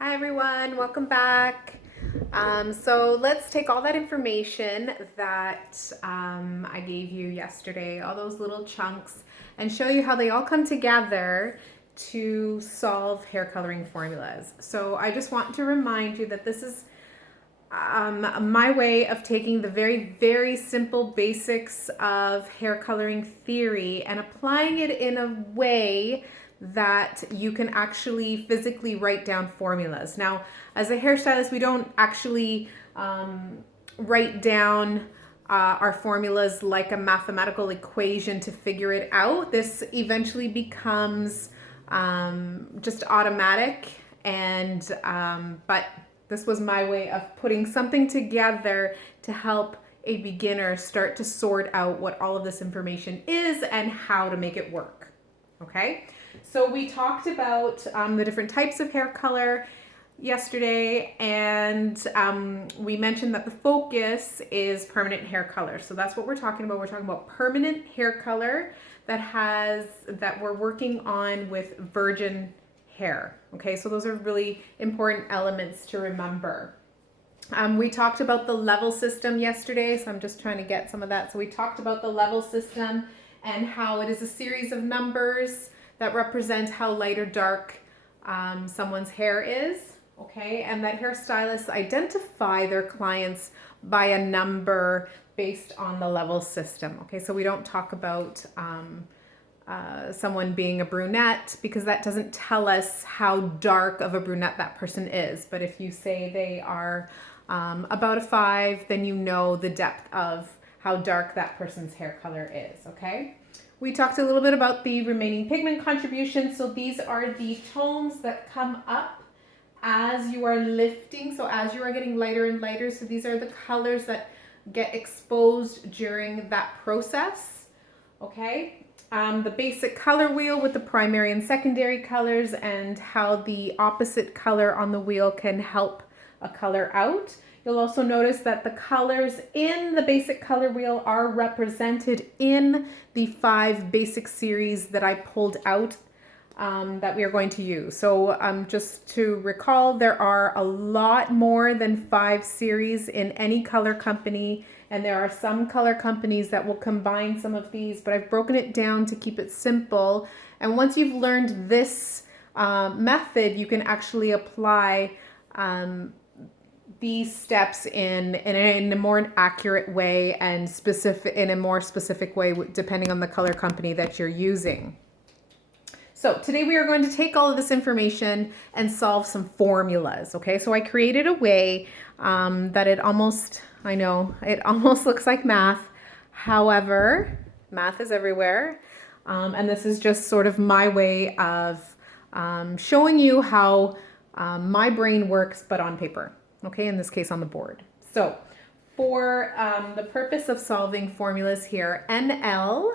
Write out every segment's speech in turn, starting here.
Hi everyone, welcome back. So let's take all that information that I gave you yesterday, all those little chunks, and show you how they all come together to solve hair coloring formulas. So I just want to remind you that this is my way of taking the very, very simple basics of hair coloring theory and applying it in a way that you can actually physically write down formulas. Now, as a hairstylist, we don't actually write down our formulas like a mathematical equation to figure it out. This eventually becomes just automatic, and but this was my way of putting something together to help a beginner start to sort out what all of this information is and how to make it work. Okay, so we talked about the different types of hair color yesterday, and we mentioned that the focus is permanent hair color. So that's what we're talking about. We're talking about permanent hair color that we're working on with virgin hair. Okay, so those are really important elements to remember. We talked about the level system yesterday, so I'm just trying to get some of that. So we talked about the level system and how it is a series of numbers that represent how light or dark someone's hair is. Okay, and that hairstylists identify their clients by a number based on the level system. Okay, so we don't talk about someone being a brunette because that doesn't tell us how dark of a brunette that person is. But if you say they are about a 5, then you know the depth of how dark that person's hair color is. Okay. We talked a little bit about the remaining pigment contribution. So these are the tones that come up as you are lifting. So as you are getting lighter and lighter. So these are the colors that get exposed during that process. Okay. The basic color wheel with the primary and secondary colors and how the opposite color on the wheel can help a color out. You'll also notice that the colors in the basic color wheel are represented in the 5 basic series that I pulled out that we are going to use. So just to recall, there are a lot more than 5 series in any color company, and there are some color companies that will combine some of these, but I've broken it down to keep it simple. And once you've learned this method, you can actually apply these steps in a more accurate way and in a more specific way depending on the color company that you're using. So today we are going to take all of this information and solve some formulas. Okay, so I created a way that it almost looks like math. However, math is everywhere. And this is just sort of my way of showing you how my brain works, but on paper. Okay, in this case on the board. So for the purpose of solving formulas here, NL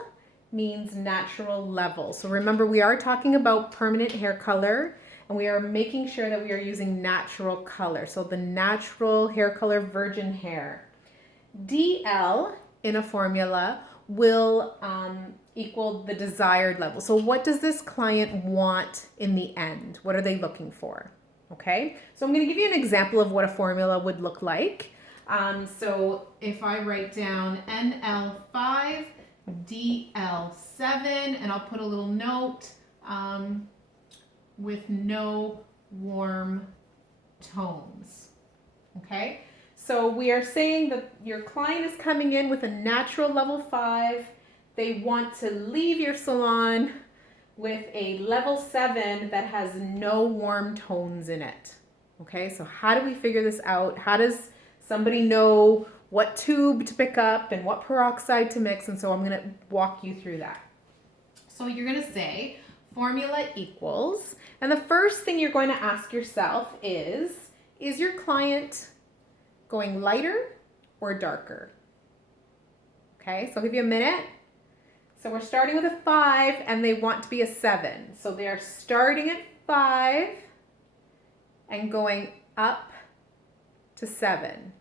means natural level. So remember, we are talking about permanent hair color, and we are making sure that we are using natural color. So the natural hair color, virgin hair. DL in a formula will equal the desired level. So what does this client want in the end? What are they looking for? Okay, so I'm going to give you an example of what a formula would look like. So if I write down NL5, DL7, and I'll put a little note with no warm tones. Okay, so we are saying that your client is coming in with a natural level 5. They want to leave your salon with a level 7 that has no warm tones in it. Okay, so how do we figure this out? How does somebody know what tube to pick up and what peroxide to mix? And so I'm going to walk you through that. So you're going to say formula equals, and the first thing you're going to ask yourself is your client going lighter or darker? Okay, so I'll give you a minute. So we're starting with a 5 and they want to be a 7. So they are starting at 5 and going up to 7.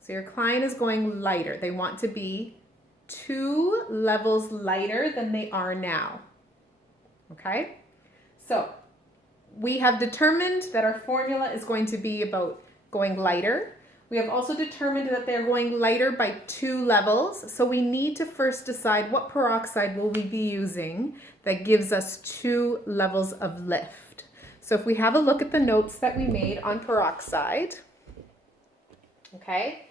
So your client is going lighter. They want to be 2 levels lighter than they are now. Okay? So we have determined that our formula is going to be about going lighter. We have also determined that they're going lighter by 2 levels. So we need to first decide what peroxide will we be using that gives us 2 levels of lift. So if we have a look at the notes that we made on peroxide, okay,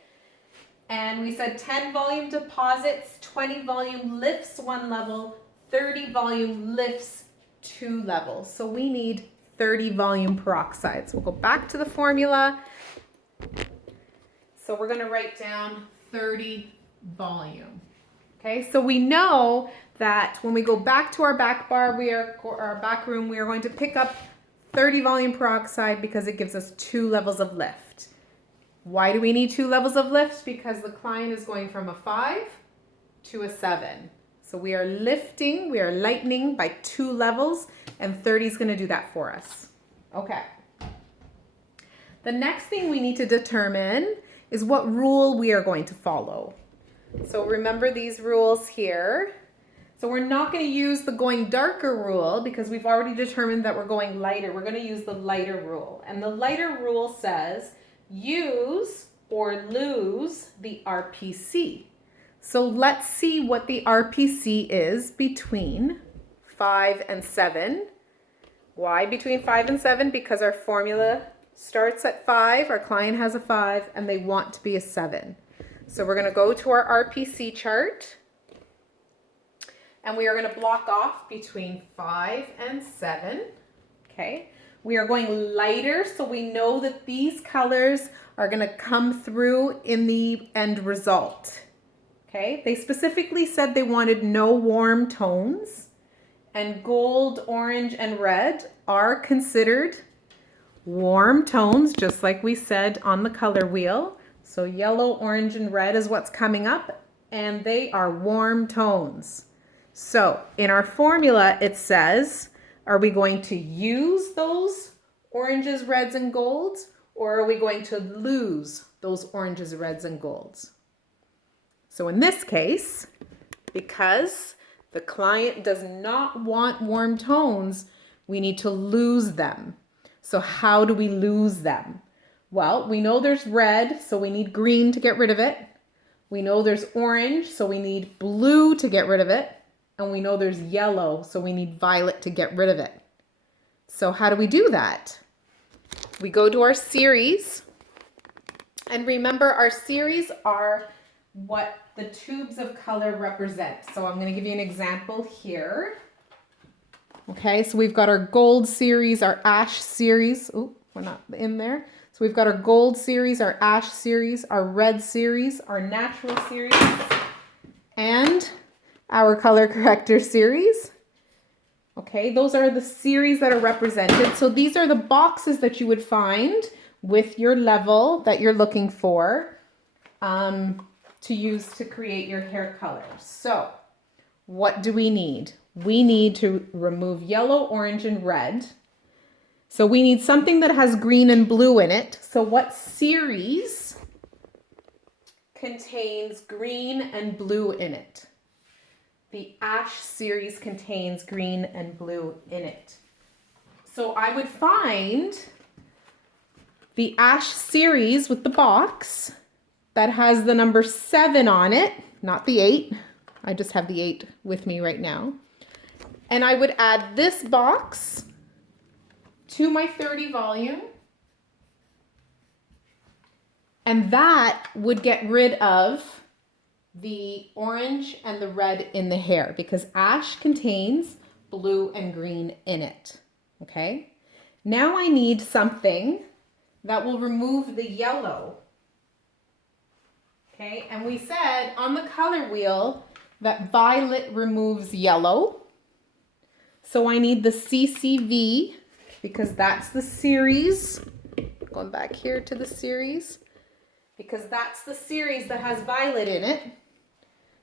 and we said 10 volume deposits, 20 volume lifts 1 level, 30 volume lifts 2 levels. So we need 30 volume peroxides. We'll go back to the formula. So we're going to write down 30 volume. Okay, so we know that when we go back to our back bar, our back room, we are going to pick up 30 volume peroxide because it gives us 2 levels of lift. Why do we need 2 levels of lift? Because the client is going from a 5 to a 7. So we are lifting, we are lightening by 2 levels, and 30 is going to do that for us. Okay. The next thing we need to determine is what rule we are going to follow. So remember these rules here. So we're not going to use the going darker rule because we've already determined that we're going lighter. We're going to use the lighter rule. And the lighter rule says use or lose the RPC. So let's see what the RPC is between 5 and 7. Why between 5 and 7? Because our formula starts at 5, our client has a 5, and they want to be a 7. So we're going to go to our RPC chart, and we are going to block off between 5 and 7. Okay. We are going lighter, so we know that these colors are going to come through in the end result. Okay. They specifically said they wanted no warm tones, and gold, orange, and red are considered warm tones, just like we said on the color wheel. So yellow, orange, and red is what's coming up, and they are warm tones. So in our formula, it says, are we going to use those oranges, reds, and golds, or are we going to lose those oranges, reds, and golds? So in this case, because the client does not want warm tones, we need to lose them. So how do we lose them? Well, we know there's red, so we need green to get rid of it. We know there's orange, so we need blue to get rid of it. And we know there's yellow, so we need violet to get rid of it. So how do we do that? We go to our series. And remember, our series are what the tubes of color represent. So I'm going to give you an example here. Okay, so we've got our gold series, our ash series. Oh, we're not in there. So we've got our gold series, our ash series, our red series, our natural series, and our color corrector series. Okay, those are the series that are represented. So these are the boxes that you would find with your level that you're looking for to use to create your hair colors. So what do we need? We need to remove yellow, orange, and red. So we need something that has green and blue in it. So what series contains green and blue in it? The ash series contains green and blue in it. So I would find the ash series with the box that has the number 7 on it, not the 8. I just have the 8 with me right now. And I would add this box to my 30 volume. And that would get rid of the orange and the red in the hair because ash contains blue and green in it. Okay. Now I need something that will remove the yellow. Okay. And we said on the color wheel that violet removes yellow. So I need the CCV because that's the series. Going back here to the series because that's the series that has violet in it.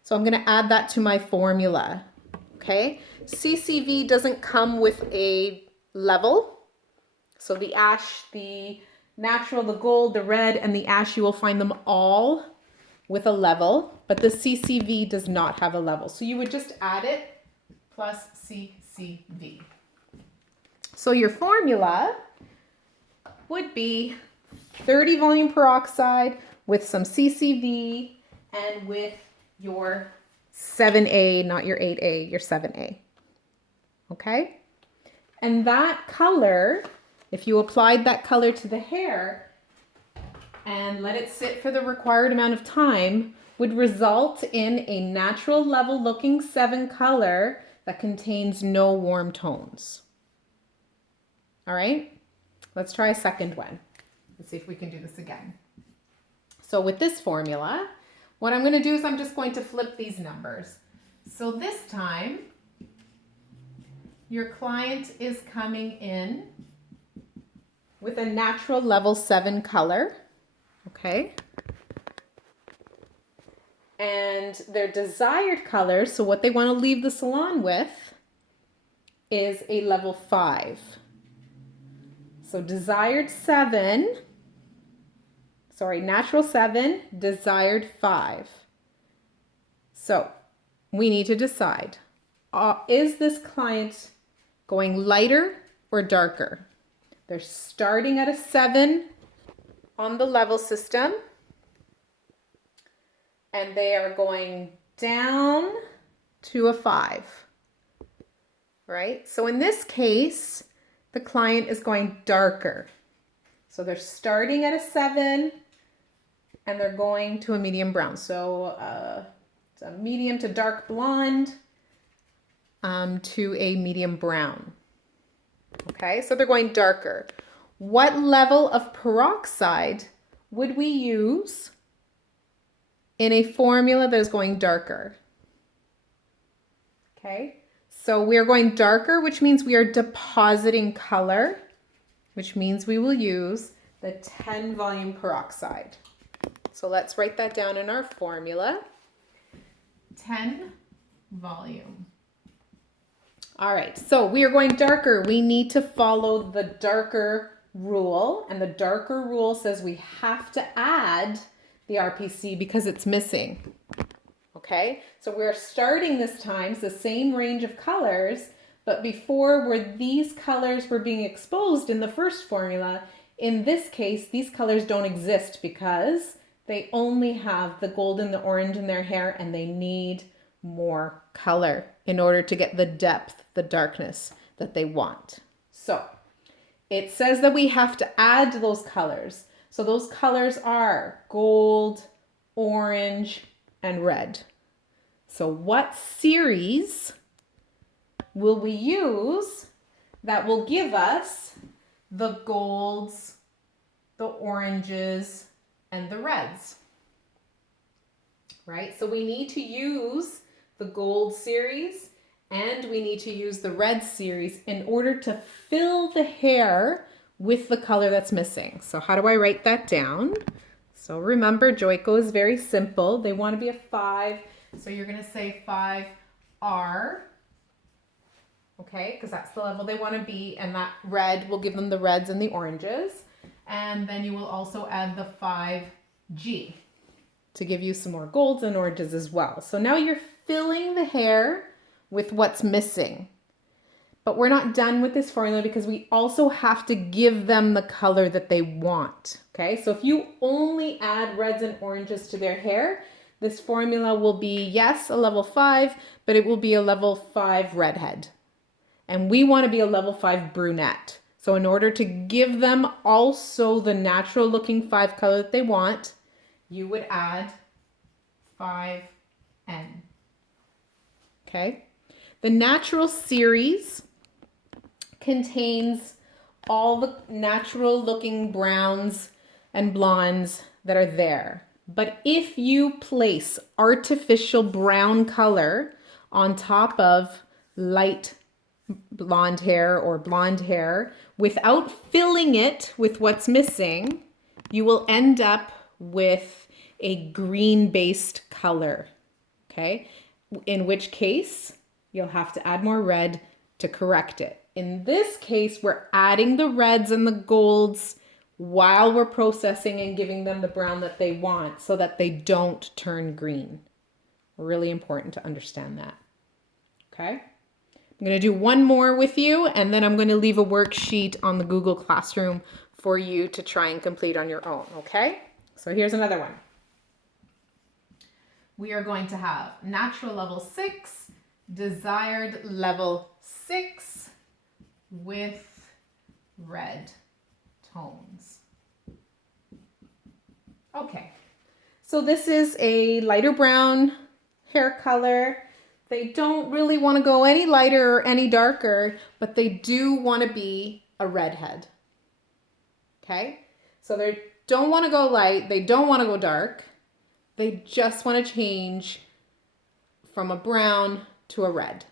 So I'm going to add that to my formula. Okay. CCV doesn't come with a level. So the ash, the natural, the gold, the red, and the ash, you will find them all with a level, but the CCV does not have a level. So you would just add it plus CCV. So your formula would be 30 volume peroxide with some CCV and with your 7A, not your 8A, your 7A. Okay? And that color, if you applied that color to the hair and let it sit for the required amount of time, would result in a natural level looking 7 color that contains no warm tones. All right, let's try a second one. Let's see if we can do this again. So with this formula, what I'm going to do is I'm just going to flip these numbers. So this time, your client is coming in with a natural level 7 color, okay? And their desired color, so what they want to leave the salon with, is a level 5. So desired 7, natural 7, desired 5. So we need to decide, is this client going lighter or darker? They're starting at a 7 on the level system, and they are going down to a 5, right? So in this case, the client is going darker. So they're starting at a 7 and they're going to a medium brown. So it's a medium to dark blonde to a medium brown. Okay, so they're going darker. What level of peroxide would we use in a formula that is going darker? Okay, so we are going darker, which means we are depositing color, which means we will use the 10 volume peroxide. So let's write that down in our formula. 10 volume. All right, so we are going darker. We need to follow the darker rule, and the darker rule says we have to add the RPC because it's missing. Okay, so we're starting this time, it's the same range of colors, but before where these colors were being exposed in the first formula, in this case, these colors don't exist because they only have the gold and the orange in their hair and they need more color in order to get the depth, the darkness that they want. So it says that we have to add those colors. So those colors are gold, orange, and red. So what series will we use that will give us the golds, the oranges, and the reds? Right? So we need to use the gold series and we need to use the red series in order to fill the hair with the color that's missing. So how do I write that down? So remember, Joico is very simple. They want to be a 5. So you're going to say 5R, okay, because that's the level they want to be, and that red will give them the reds and the oranges. And then you will also add the 5G to give you some more golds and oranges as well. So now you're filling the hair with what's missing. But we're not done with this formula because we also have to give them the color that they want, okay? So if you only add reds and oranges to their hair, this formula will be, yes, a level 5, but it will be a level 5 redhead. And we want to be a level 5 brunette. So in order to give them also the natural looking 5 color that they want, you would add 5N. Okay? The natural series contains all the natural looking browns and blondes that are there. But if you place artificial brown color on top of light blonde hair or blonde hair without filling it with what's missing, you will end up with a green-based color, okay? In which case, you'll have to add more red to correct it. In this case, we're adding the reds and the golds while we're processing and giving them the brown that they want so that they don't turn green. Really important to understand that, okay? I'm going to do one more with you, and then I'm going to leave a worksheet on the Google Classroom for you to try and complete on your own, okay? So here's another one. We are going to have natural level 6, desired level 6 with red tones. Okay, so this is a lighter brown hair color. They don't really want to go any lighter or any darker, but they do want to be a redhead. Okay, so they don't want to go light, they don't want to go dark. They just want to change from a brown to a red.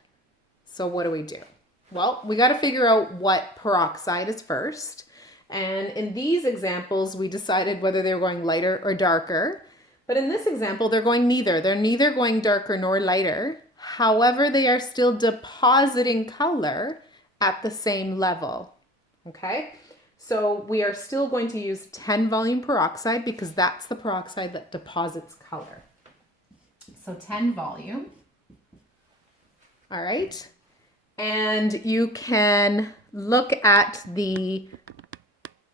So what do? Well, we got to figure out what peroxide is first. And in these examples, we decided whether they were going lighter or darker. But in this example, they're going neither. They're neither going darker nor lighter. However, they are still depositing color at the same level. Okay? So we are still going to use 10 volume peroxide because that's the peroxide that deposits color. So 10 volume. All right. And you can look at the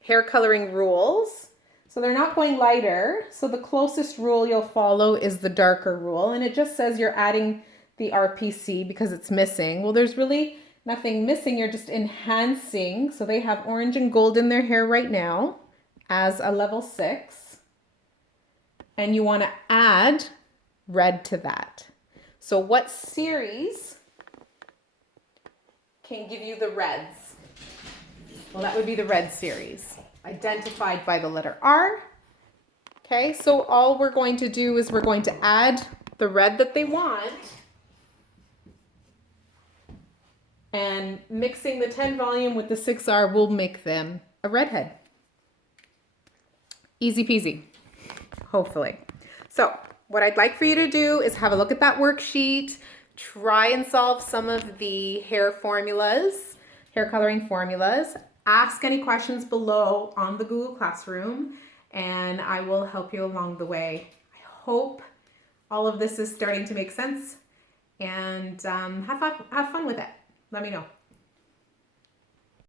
hair coloring rules. So they're not going lighter. So the closest rule you'll follow is the darker rule. And it just says you're adding the RPC because it's missing. Well, there's really nothing missing. You're just enhancing. So they have orange and gold in their hair right now as a level 6. And you want to add red to that. So what series can give you the reds? Well, that would be the red series, identified by the letter R. Okay, so all we're going to do is we're going to add the red that they want, and mixing the 10 volume with the 6R will make them a redhead. Easy peasy, hopefully. So what I'd like for you to do is have a look at that worksheet, try and solve some of the hair formulas, hair coloring formulas. Ask any questions below on the Google Classroom, and I will help you along the way. I hope all of this is starting to make sense, and have fun with it. Let me know.